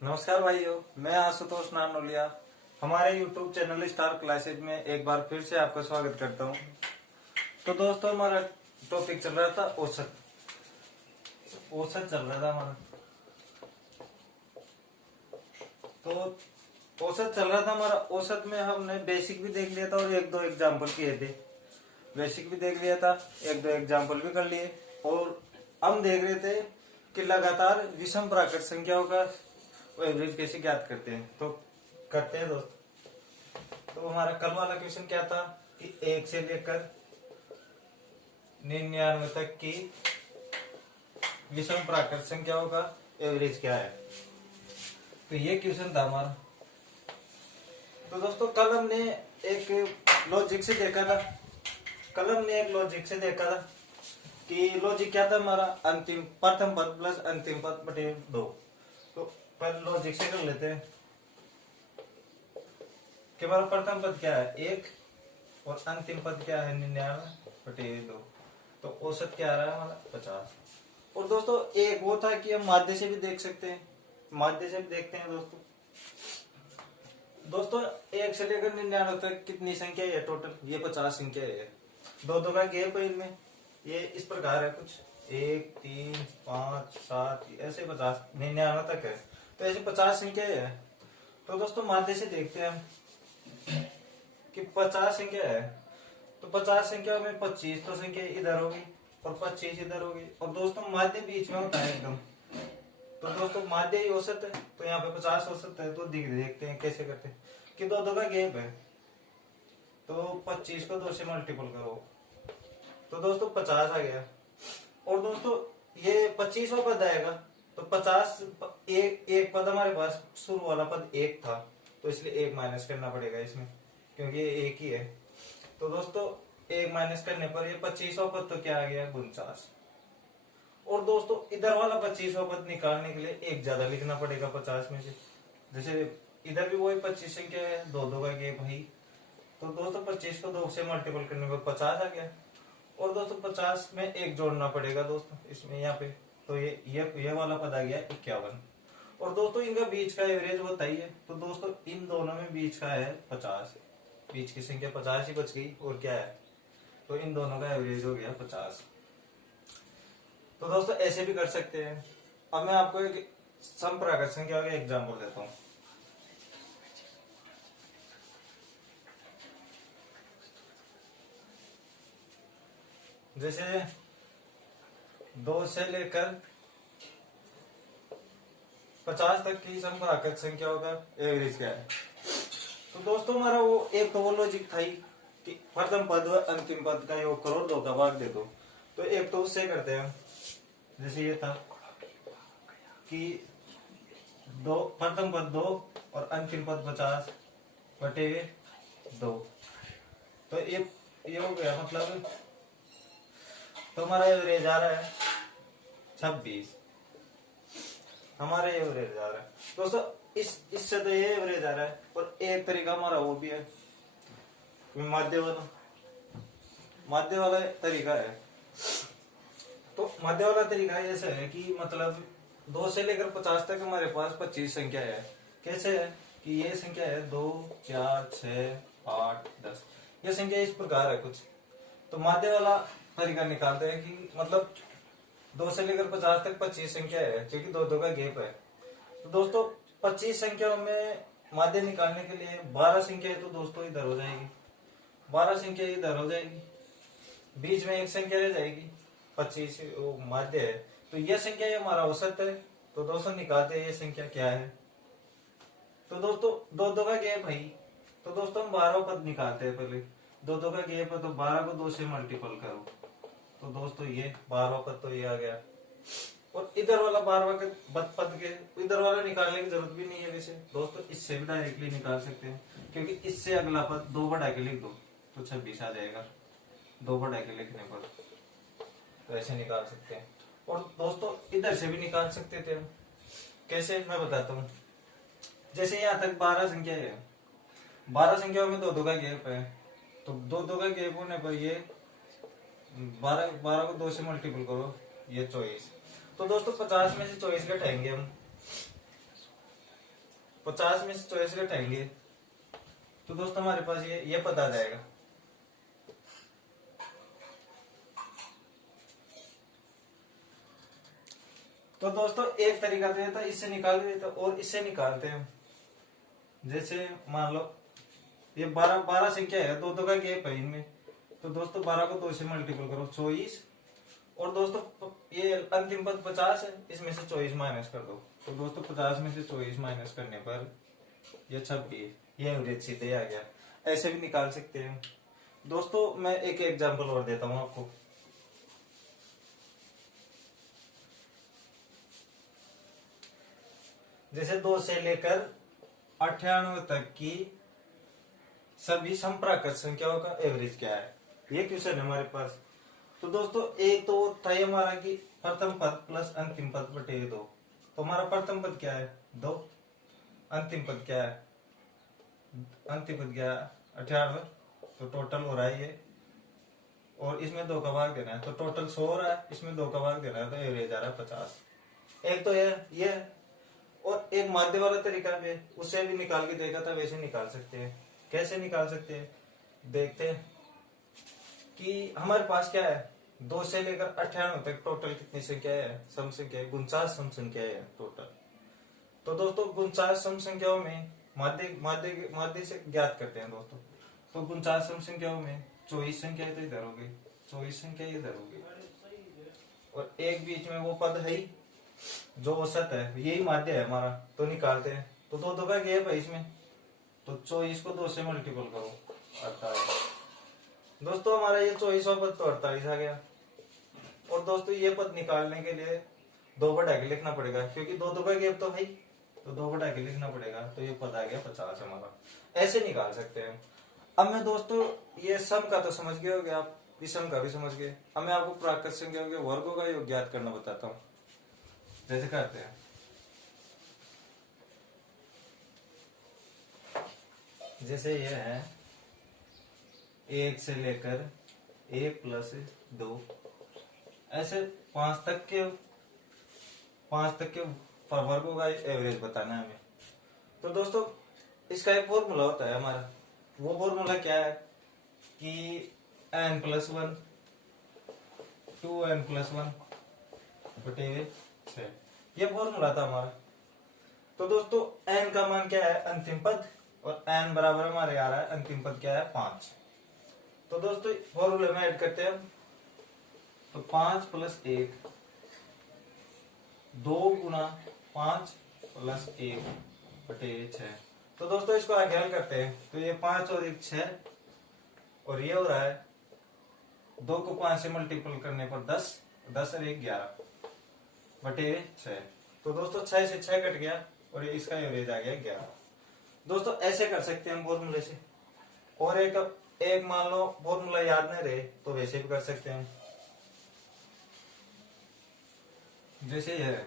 नमस्कार भाइयों, मैं आशुतोष नानोलिया हमारे YouTube चैनल स्टार क्लासेज में एक बार फिर से आपका स्वागत करता हूं। तो दोस्तों, हमारा टॉपिक चल रहा था औसत चल रहा था हमारा। तो औसत चल रहा था हमारा। औसत में हमने बेसिक भी देख लिया था और एक दो एग्जाम्पल किए थे। बेसिक भी देख लिया था, एक दो एग्जाम्पल भी कर लिए, और हम देख रहे थे कि लगातार विषम प्राकृत संख्याओं का एवरेज कैसे ज्ञात करते हैं। तो करते हैं दोस्त। तो हमारा कल वाला क्वेश्चन क्या था कि 1 से लेकर 99 तक की विषम प्राकृत संख्याओं का एवरेज क्या है। तो ये क्वेश्चन था हमारा। तो दोस्तों, कल हमने एक लॉजिक से देखा था कि लॉजिक क्या था हमारा, अंतिम प्रथम पद प्लस अंतिम पद बटे 2। तो पहले लॉजिक से कर लेते हैं कि हमारा प्रथम पद क्या है 1 और अंतिम पद क्या है 99 बटे 2। तो औसत क्या आ रहा है हमारा 50। और दोस्तों, एक वो था कि हम माध्य से भी देख सकते हैं, माध्य से भी देखते हैं दोस्तों 1 से लेकर 99 तक कितनी संख्या है टोटल, ये 50 संख्या है। दो दो का गैप है इनमें, ये इस प्रकार है कुछ 1 3 5 7 ऐसे 50 99 तक है। तो ऐसे 50 संख्या है। तो दोस्तों, माध्य से देखते हैं हम कि 50 संख्या है। तो 50 संख्या में 25 तो संख्या इधर होगी और 25 इधर होगी, और दोस्तों माध्य बीच में होता है एकदम। तो दोस्तों, माध्य ही औसत है, तो यहाँ पे 50 औसत है। तो देखते हैं कैसे करते हैं कि दो दो का गैप है। तो 25 को 2 से मल्टीपल करो तो दोस्तों 50 आ गया। और दोस्तों, ये 25वां पद आएगा। तो 50 एक पद हमारे पास शुरू वाला पद 1 था, तो इसलिए 1 माइनस करना पड़ेगा इसमें, क्योंकि ये 1 ही है। तो दोस्तों, 1 माइनस करने पर ये 25वां पद तो क्या आ गया 49। और दोस्तों, इधर वाला 25वां पद निकालने के लिए एक ज्यादा लिखना पड़ेगा 50 में से। जैसे इधर भी वही 25 संख्या है, दो दो का गैप भाई। तो दोस्तों 25 को 2 से मल्टीपल करने पर 50 आ गया। और दोस्तों 50 में एक जोड़ना पड़ेगा दोस्तों इसमें यहाँ पे। तो ये वाला पद आ गया 51। और दोस्तों, इनका बीच का एवरेज होता ही है। तो दोस्तों, इन दोनों में बीच का है 50, बीच की संख्या 50 ही बच गई और क्या है। तो इन दोनों का एवरेज हो गया 50। तो दोस्तों, ऐसे भी कर सकते हैं। अब मैं आपको एक समप्राकृत संख्या का एग्जाम्पल देता हूँ। जैसे 2 से लेकर 50 तक की समप्राकृत संख्याओं का एवरेज क्या है। तो दोस्तों, हमारा वो एक तो वो लॉजिक था ही कि प्रथम पद व अंतिम पद का योग करो, 2 का भाग दे दो। तो एक तो उससे करते हैं। जैसे ये था कि प्रथम पद 2 और अंतिम पद 50 बटे 2। तो ये हो गया, मतलब तो हमारा एवरेज आ रहा है 26। हमारा एवरेज आ रहा है दोस्तों, इससे तो ये एवरेज आ रहा है। और एक तरीका हमारा वो भी है, माध्य वाला तरीका है। तो माध्य वाला तरीका ऐसे है कि मतलब 2 से लेकर 50 तक हमारे पास 25 संख्या है। कैसे है कि ये संख्या है 2 4 6 8 10, ये संख्या इस प्रकार है कुछ। तो माध्य वाला तरीका निकालते हैं कि मतलब 2 से लेकर 50 तक 25 संख्या है, क्योंकि दो दो का गैप है। तो दोस्तों, 25 संख्याओं में माध्य निकालने के लिए 12 संख्या है, तो दोस्तों इधर हो जाएगी, 12 संख्या इधर हो जाएगी, बीच में एक संख्या रह जाएगी, 25 वो माध्य है। तो यह संख्या ये हमारा औसत है। तो दोस्तों, निकालते हैं ये संख्या क्या है। तो दोस्तों, दो दो का गैप है। तो दोस्तों, हम 12 पद निकालते हैं पहले। दो दो का गैप है, तो 12 को 2 से मल्टीपल करो। तो दोस्तों, ये 12वां पद तो ये आ गया। और इधर वाला 12वां पद के इधर वाला निकालने की जरूरत भी नहीं है। वैसे दोस्तों, इससे भी डायरेक्टली निकाल सकते हैं, क्योंकि इससे अगला पद 2 बढ़ा के लिख दो तो 26 आ जाएगा, 2 बढ़ा के लिखने पर। तो ऐसे निकाल सकते हैं। और दोस्तों, इधर से भी निकाल सकते थे हम। कैसे, मैं बताता हूँ। जैसे यहाँ तक 12 संख्या है, 12 संख्याओं में दो दो का गैप है। तो दो दो का गैप होने पर ये 12 को 2 से मल्टीपल करो, ये 24। तो दोस्तों, 50 में से 24 घटाएंगे हम। 50 में से 24 घटाएंगे तो दोस्तों हमारे पास ये पता आ जाएगा। तो दोस्तों एक तरीका तो ये था, इससे निकाल देते और इससे निकालते हैं। जैसे मान लो ये 12 संख्या है, दो का गैप है इनमें, तो दोस्तों 12 को 2 से मल्टीपल करो 24, और दोस्तों ये अंतिम पद 50 है, इसमें से 24 माइनस कर दो, तो दोस्तों 50 में से 24 माइनस करने पर ये 26, ये एवरेज सीधे आ गया। ऐसे भी निकाल सकते हैं दोस्तों। मैं एक एग्जांपल और देता हूं आपको। जैसे 2 से लेकर 98 तक की सभी संप्राकृत संख्याओं का एवरेज क्या है, ये क्वेश्चन है हमारे पास। तो दोस्तों एक तो था ही हमारा कि प्रथम पद प्लस अंतिम पद बटे 2। तो हमारा प्रथम पद क्या है 2, अंतिम पद क्या है, अंतिम पद क्या है 98, तो टोटल हो रहा है ये, और इसमें 2 का भाग देना है, तो टोटल 100 हो रहा है, इसमें 2 का भाग देना है, तो एवरेज आ रहा है 50। एक तो ये और एक माध्य वाला तरीका भी है, उससे भी निकाल के देखा था, वैसे निकाल सकते हैं। कैसे निकाल सकते हैं देखते हैं कि हमारे पास क्या है 2 से लेकर 98 तक टोटल कितनी संख्या है, सम संख्या है 49 सम संख्या है टोटल। तो दोस्तों 49 सम संख्याओं में माध्य से ज्ञात करते हैं दोस्तों। तो 49 सम संख्याओं में 24 संख्या तो इधर होगी, 24 संख्या इधर होगी, और एक बीच में वो पद है ही जो औसत है, यही माध्य है हमारा, तो निकालते हैं। तो 2 का गैप है इसमें, तो 24 को 2 से मल्टीपल करो 48। दोस्तों हमारा ये 24वां पद तो 48 आ गया। और दोस्तों ये पद निकालने के लिए 2 बढ़ा के लिखना पड़ेगा, क्योंकि 2 का गैप तो है, तो 2 बढ़ा के लिखना पड़ेगा, तो ये पद आ गया 50 हमारा। ऐसे निकाल सकते हैं। अब मैं दोस्तों ये सम का तो समझ गए होगे आप, विषम का भी समझ गए। अब मैं आपको प्राकृत संख्याओं के वर्गों का योग ज्ञात करना बताता हूँ। जैसे करते हैं, जैसे ये है 1 से लेकर 1 प्लस 2, ऐसे 5 तक के वर्गों का एवरेज बताना है हमें। तो दोस्तों इसका एक फॉर्मूला होता है हमारा, वो फॉर्मूला क्या है कि n+1 2n+1 बटे 6, ये फॉर्मूला था हमारा। तो दोस्तों n का मान क्या है अंतिम पद, और n बराबर हमारे आ रहा है अंतिम पद क्या है 5। तो दोस्तों फॉर्मूले में ऐड करते हैं, तो 5 + 1 2 गुना 5 + 1 बटे 6। तो दोस्तों इसको आगे हल करते हैं, तो ये 5 और 1 6, और ये हो रहा है 2 को 5 से मल्टीपल करने पर 10, 10 और 1 11 बटे 6। तो दोस्तों 6 से 6 कट गया, और ये इसका एवरेज आ गया 11। दोस्तों ऐसे कर सकते हैं हम फॉर्मूले से। और एक मान लो फॉर्मूला याद नहीं रहे तो वैसे भी कर सकते हैं। जैसे ये है,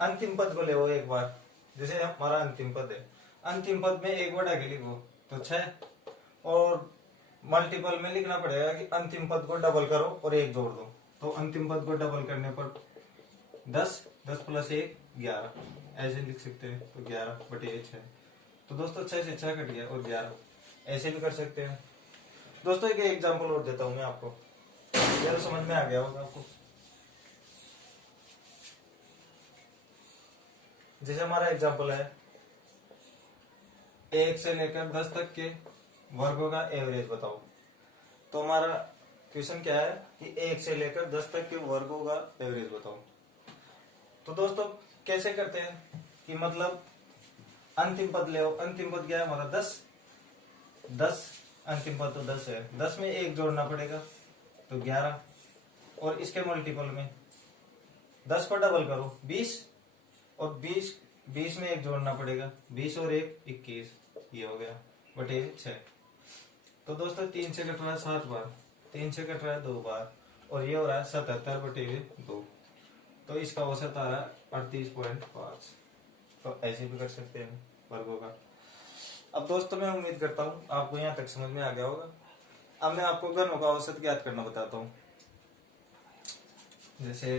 अंतिम पद को ले वो एक बार, जैसे हमारा अंतिम पद है, अंतिम पद में 1 बढ़ा के लिखो तो 6, और मल्टीपल में लिखना पड़ेगा कि अंतिम पद को डबल करो और 1 जोड़ दो। तो अंतिम पद को डबल करने पर 10, 10 + 1 11, ऐसे लिख सकते हैं, तो 11 बटे 6। तो दोस्तों 6 से 6 कट गया और 11, ऐसे भी कर सकते हैं। दोस्तों एक एग्जांपल और देता हूं मैं आपको, ये तो समझ में आ गया होगा आपको। जैसे हमारा एग्जांपल है 1 से लेकर 10 तक के वर्गों का एवरेज बताओ। तो हमारा क्वेश्चन क्या है कि 1 से लेकर 10 तक के वर्गों का एवरेज बताओ। तो दोस्तों कैसे करते हैं कि मतलब अंतिम पद ले, अंतिम पद क्या है हमारा 10, 10 अंतिम पद तो 10 है, 10 में 1 जोड़ना पड़ेगा तो 11, और इसके मल्टीपल में 10 पर डबल करो 20, और 20 में 1 जोड़ना पड़ेगा, 20 और 1 21, ये हो गया बटे 6। तो दोस्तों 3 से कट रहा है 7 बार, 3 से कट रहा है 2 बार, और ये हो रहा है 77 बटे 2। तो इसका औसत आ रहा है 38.5। तो ऐसे भी कर सकते हैं वर्गों का। अब दोस्तों मैं उम्मीद करता हूँ आपको यहाँ तक समझ में आ गया होगा। अब मैं आपको घनों का औसत ज्ञात करना बताता हूँ। जैसे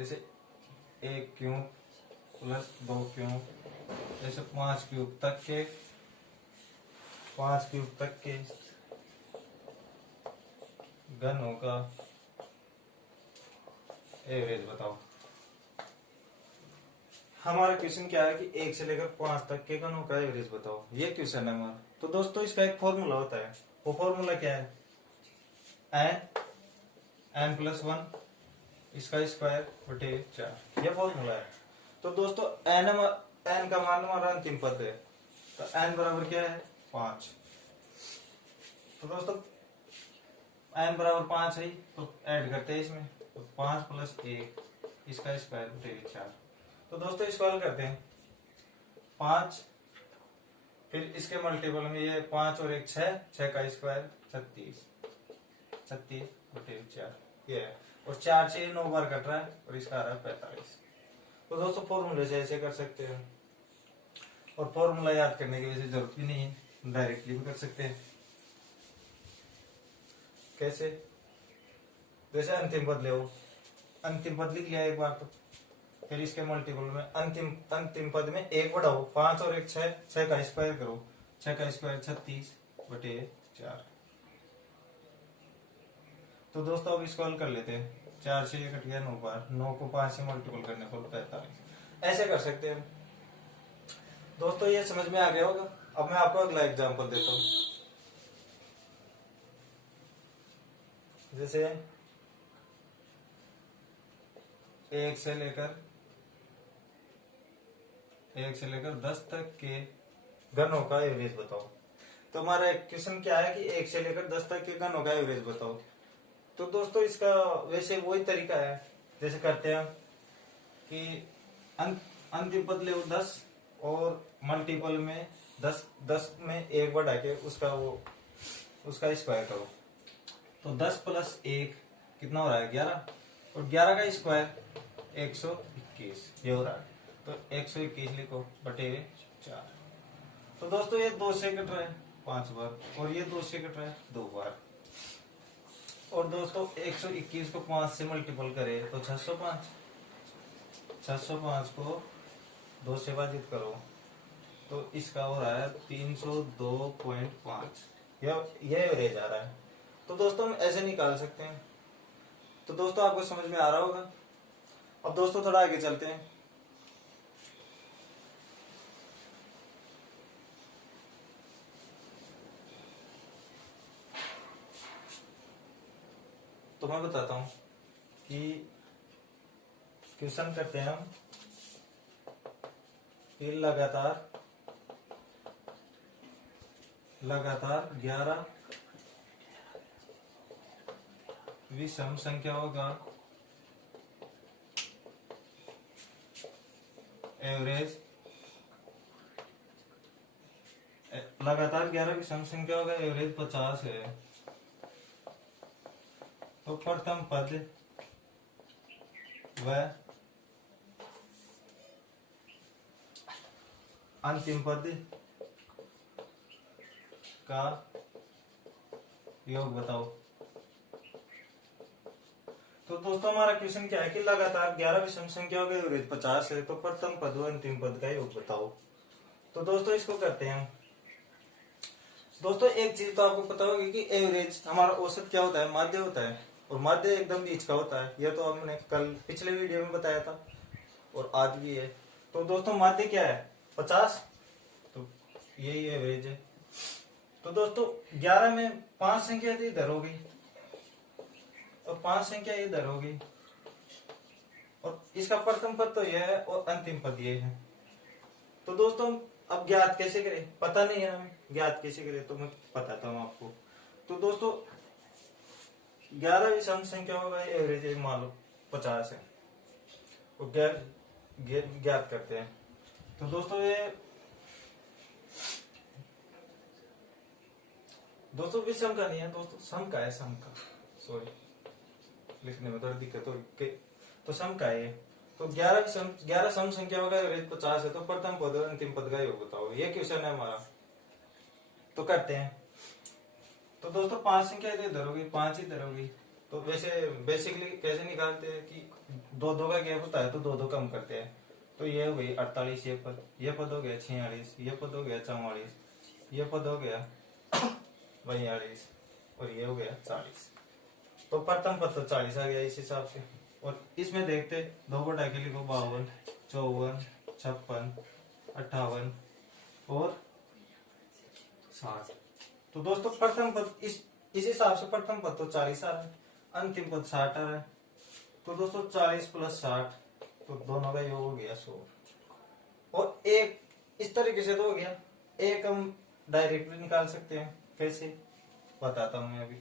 जैसे 1 क्यूब प्लस 2 क्यूब, जैसे 5 क्यूब तक के, 5 क्यूब तक के घनों का एवरेज बताओ। हमारा क्वेश्चन क्या है कि 1 से लेकर 5 तक के घनों का एवरेज बताओ, ये क्वेश्चन है हमारा। तो दोस्तों इसका एक फॉर्मूला होता है, वो फॉर्मूला क्या है, n प्लस 1 इसका स्क्वायर बटे 4, ये फॉर्मूला है। तो दोस्तों n का मान हमारा अंतिम पद है, तो n बराबर क्या है 5। तो दोस्तों n बराबर 5 है, तो ऐड करते हैं इसमें, तो 5 प्लस 1 इसका स्क्वायर बटे 4। तो दोस्तों इसको हल करते हैं, 5 फिर इसके मल्टीपल में ये 5 और 1 6 का स्क्वायर 36 बटे 4 ये है, और 4 से 9 बार कट रहा है और इसका आ रहा है 45। तो दोस्तों फॉर्मूले से ऐसे कर सकते हैं, और फॉर्मूला याद करने की वैसे जरूरत भी नहीं है, डायरेक्टली भी कर सकते हैं। कैसे, जैसे अंतिम पद ले, अंतिम पद लिख लिया एक बार, तो फिर इसके मल्टीपल में अंतिम पद में 1 बढ़ाओ, 5 और 1 6 का स्क्वायर करो, 6 का स्क्वायर 36 बटे 4। तो दोस्तों अब इसको हल कर लेते हैं, 4 से ये कट गया 9 बार, 9 को 5 से मल्टीपल करने पर 45, ऐसे कर सकते हैं। दोस्तों ये समझ में आ गया होगा। अब मैं आपको अगला एग्जांपल देता हूं, जैसे 1 से लेकर 10 तक के घनों का एवरेज बताओ। तो हमारा क्वेश्चन क्या है कि 1 से लेकर 10 तक के घनों का एवरेज बताओ। तो दोस्तों इसका वैसे वही तरीका है, जैसे करते हैं कि अंतिम पद ले 10 और मल्टीपल में 10 में 1 बढ़ा के उसका स्क्वायर करो। तो 10 प्लस 1 कितना हो रहा है 11, और 11 का स्क्वायर 121 ये हो रहा है, तो 121 लिखो बटे 4। तो दोस्तों ये 2 से कट रहा है 5 बार, और ये 2 से कट रहा है 2 बार, और दोस्तों 121 को 5 से मल्टीपल करे तो 605 को 2 से विभाजित करो, तो इसका हो रहा है 302.5, यह एवरेज आ रहा है। तो दोस्तों हम ऐसे निकाल सकते हैं। तो दोस्तों आपको समझ में आ रहा होगा। अब दोस्तों थोड़ा आगे चलते हैं। तो मैं बताता हूं कि क्वेश्चन करते हैं हम कि लगातार 11 विषम संख्याओं का एवरेज, लगातार 11 विषम संख्याओं का एवरेज 50 है। तो प्रथम पद व अंतिम पद का योग बताओ। तो दोस्तों हमारा क्वेश्चन क्या है कि लगातार 11 विषम संख्याओं का एवरेज 50 है, तो प्रथम पद व अंतिम पद का योग बताओ। तो दोस्तों इसको करते हैं। दोस्तों एक चीज तो आपको पता होगी कि एवरेज हमारा औसत क्या होता है, माध्य होता है, और माध्य एकदम बीच का होता है। यह तो हमने कल पिछले वीडियो में बताया था और आज भी है। तो दोस्तों माध्य क्या है 50, तो यही एवरेज है। तो दोस्तों 11 में 5 संख्या इधर होगी और 5 संख्या इधर होगी, और इसका प्रथम पद तो यह है और अंतिम पद ये है। तो दोस्तों अब ज्ञात कैसे करें, पता नहीं है हमें, ज्ञात कैसे करें तो मैं बताता हूं आपको। तो दोस्तों 11 विषम संख्याओं का एवरेज मान लो 50 है, और ज्ञात करते हैं। तो दोस्तों ये दोस्तों विषम का नहीं है दोस्तों, सम का है, सम का, सॉरी लिखने में थोड़ी दिक्कत हो गई। तो सम का है। तो 11 सम संख्याओं का एवरेज 50 है, तो प्रथम पद और अंतिम पद का योग बताओ, ये क्वेश्चन है हमारा। तो करते हैं। तो दोस्तों 5 संख्या इधर होगी, 5 इधर होगी, तो वैसे बेसिकली कैसे निकालते हैं कि दो दो का गैप होता है तो दो दो कम करते हैं। तो ये हो गई 48 ये पद हो गया 46, ये पद हो गया 44, ये पद हो गया 42 और ये हो गया 40। तो प्रथम पद तो 40 आ गया इस हिसाब से। और इसमें देखते दो को डाके लिखो 52, 54, 56, 58 और 60। तो दोस्तों प्रथम पद इस हिसाब से प्रथम पद तो 40 आ रहा है, अंतिम पद 60 आ रहा है। तो दोस्तों 40 प्लस 60 तो दोनों का योग हो गया 100। और एक इस तरीके से तो हो गया। एक हम डायरेक्टली निकाल सकते हैं, कैसे बताता हूं मैं अभी।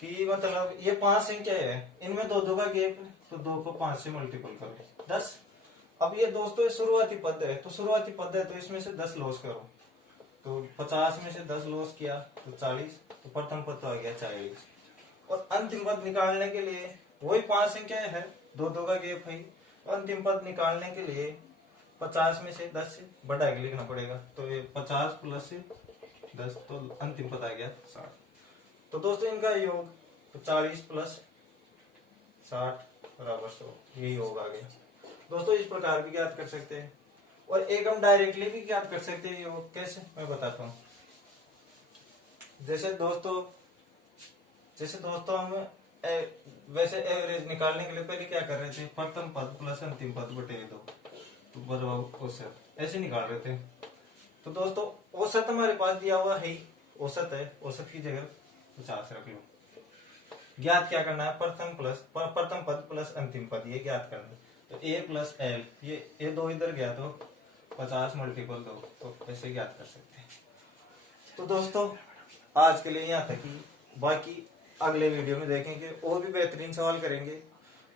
कि मतलब ये 5 संख्या है, इनमें दो दो का गैप है, तो 2 को 5 से मल्टीपल करो 10। अब ये दोस्तों शुरुआती पद है, तो शुरुआती पद है तो इसमें से 10 लॉस करो। तो 50 में से 10 लॉस किया तो 40, तो प्रथम पद तो आ गया 40। और अंतिम पद निकालने के लिए वही 5 संख्या है, दो दो का गैप है। अंतिम पद निकालने के लिए 50 में से 10 से बढ़ा के लिखना पड़ेगा। तो ये 50 प्लस 10 तो अंतिम पद आ गया 60। तो दोस्तों इनका योग 40 प्लस 60 बराबर 100, ये योग आ गया। दोस्तों इस प्रकार भी ज्ञात कर सकते हैं। और एक हम डायरेक्टली भी ज्ञात कर सकते हैं योग, कैसे मैं बताता हूँ। जैसे दोस्तों हम वैसे एवरेज निकालने के लिए पहले क्या कर रहे थे, प्रथम पद प्लस अंतिम पद बटे 2 तो बराबर औसत, ऐसे निकाल रहे थे। तो दोस्तों औसत हमारे पास दिया हुआ है ही, औसत है, औसत की जगह 50 रख लो। ज्ञात क्या करना है, प्रथम पद प्लस अंतिम पद, ये ज्ञात करना है। तो a प्लस एल, ये दो इधर गया तो 50 मल्टीपल 2, तो ऐसे ज्ञात कर सकते हैं। तो दोस्तों आज के लिए यहाँ तक ही, बाकी अगले वीडियो में देखेंगे और भी बेहतरीन सवाल करेंगे।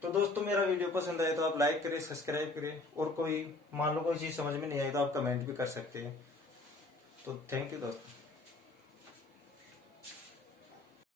तो दोस्तों मेरा वीडियो पसंद आए तो आप लाइक करें, सब्सक्राइब करें, और कोई मान लो कोई चीज समझ में नहीं आई तो आप कमेंट भी कर सकते हैं। तो थैंक यू दोस्तों।